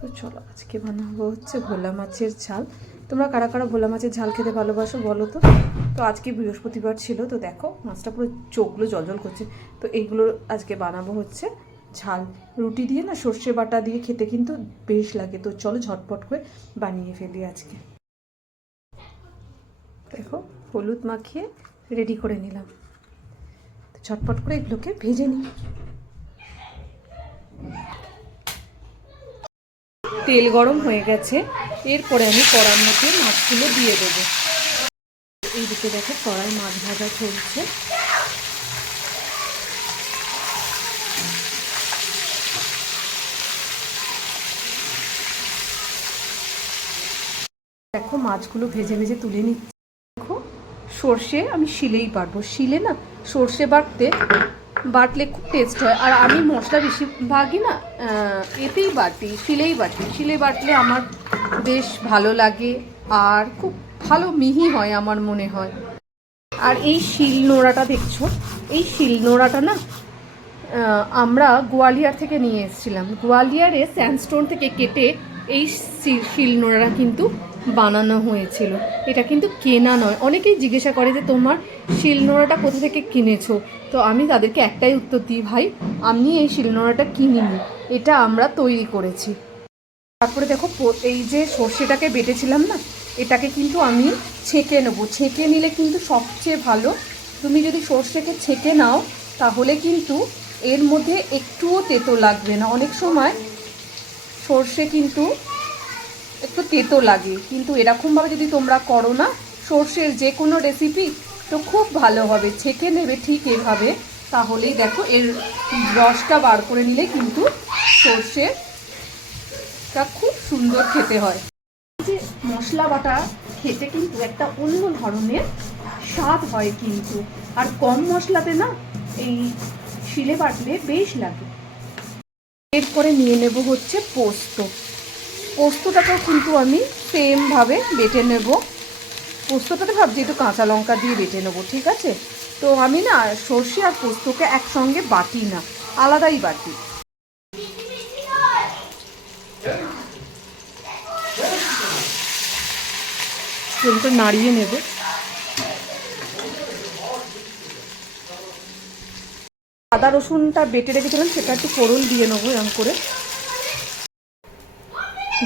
তো চলো আজকে বানাবো হচ্ছে ভোলা মাছের ঝাল। তোমরা কারা কারা ভোলা মাছের ঝাল খেতে ভালোবাসো বলো তো। তো আজকে বৃহস্পতিবার ছিল, তো দেখো মাছটা পুরো চোখগুলো জলজল করছে। তো এইগুলো আজকে বানাবো হচ্ছে ঝাল। রুটি দিয়ে না সর্ষে বাটা দিয়ে খেতে কিন্তু বেশ লাগে। তো চলো ঝটপট করে বানিয়ে ফেলি আজকে। দেখো হলুদ মাখিয়ে রেডি করে নিলাম। তো ঝটপট করে এগুলোকে ভেজে নিই। তেল গরম হয়ে গেছে, এরপরে আমি কড়ার মধ্যে মাছগুলো দিয়ে দেবো। এইদিকে দেখো কড়াই মাছ ভাজা চলছে। দেখো মাছগুলো ভেজে ভেজে তুলে নিচ্ছি। দেখো সর্ষে আমি শিলেই বাটবো। শিলে না সর্ষে বাটলে খুব টেস্ট হয়। আর আমি মশলা বেশিরভাগই না এতেই বাটি, শিলেই বাটি। শিলে বাটলে আমার বেশ ভালো লাগে আর খুব ভালো মিহি হয় আমার মনে হয়। আর এই শিল নোড়াটা দেখছো, এই শিল নোড়াটা না আমরা গোয়ালিয়র থেকে নিয়ে এসেছিলাম। গোয়ালিয়রে স্যান্ডস্টোন থেকে কেটে এই শিল নোড়াটা কিন্তু বানানো হয়েছিল। এটা কিন্তু কেনা নয়। অনেকেই জিজ্ঞাসা করে যে তোমার শিল নোড়াটা কোথা থেকে কিনেছো। তো আমি তাদেরকে একটাই উত্তর দিই, ভাই আমি এই শিল নোড়াটা কিনিনি, এটা আমরা তৈরি করেছি। তারপরে দেখো এই যে সর্ষেটাকে বেটেছিলাম না, এটাকে কিন্তু আমি ছেঁকে নেবো। ছেঁকে নিলে কিন্তু সবচেয়ে ভালো। তুমি যদি সর্ষেকে ছেঁকে নাও তাহলে কিন্তু এর মধ্যে একটুও তেতো লাগবে না। অনেক সময় সর্ষে কিন্তু একটু তেতো লাগে, কিন্তু এরকমভাবে যদি তোমরা করো না সর্ষের যে কোনো রেসিপি, তো খুব ভালো হবে। ছেঁকে নেবে ঠিক এভাবে, তাহলেই দেখো এর রসটা বার করে নিলে কিন্তু সর্ষেটা খুব সুন্দর খেতে হয়। যে মশলা বাটা খেতে কিন্তু একটা অন্য ধরনের স্বাদ হয় কিন্তু। আর কম মশলাতে না এই শিলে বাটলে বেশ লাগে। এরপরে নিয়ে নেব হচ্ছে পোস্ত। পোস্তটাকেও কিন্তু আমি সেমভাবে বেটে নেব। পোস্তটাতে ভাবছি একটু কাঁচা লঙ্কা দিয়ে বেটে নেবো, ঠিক আছে। তো আমি না সর্ষে আর পোস্তকে একসঙ্গে বাটি না, আলাদাই বাটি। জলটা নাড়িয়ে নেব। আদা রসুনটা বেটে রেখেছিলাম, সেটা একটু ফোড়ন দিয়ে নেবো এরকম করে।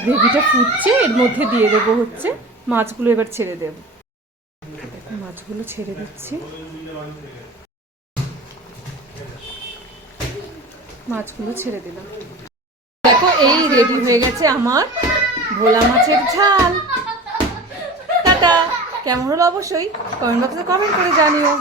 গ্রেভিটা ফুটছে, এর মধ্যে দিয়ে দেবো হচ্ছে মাছগুলো। এবার ছেড়ে দেব। মাছগুলো ছেড়ে দিচ্ছি। মাছগুলো ছেড়ে দিলাম। দেখো এই রেডি হয়ে গেছে আমার ভোলা মাছের ঝাল। টাটা। কেমন হলো অবশ্যই কমেন্ট বক্সে কমেন্ট করে জানিও।